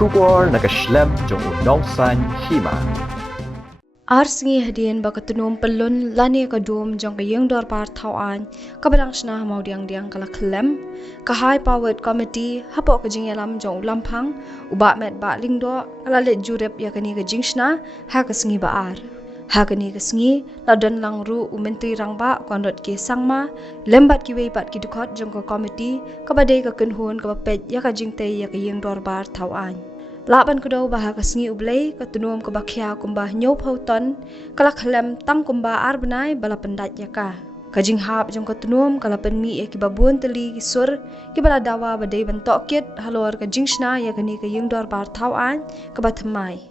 Shubor na Khyllem jong unongsan Hima. Arsingi hadian baka Tnum Pyllun lani ka dum jong ka yung dor par tauan kabarang sna mau diang kala Khyllem ka high powered committee hapo ka jingyalam jong Lamphang uba met ba lingdo kala le Jurip ya kani ka jingsna ha ka singi baar ha kani ka singi ladan lang ru Myntri Rangbah konrot ke sangma lembat ki wei pat ki dukot jong ka committee ka badai ka kunhun ka pet ya ka jingte ya ka yung dor bar tauan laban ko daw baha ka singi ublay ka Tnum ka bakhya kumba nyaw pauton kala Khyllem tang kumba arbnai bala pendat ya ka kajing hap jong ka Tnum kala penmi e ki babun teli ki sur ki bala dawa badai bentok kit halor ka jingsna ya kani ka yung dor bar tauan ka batmai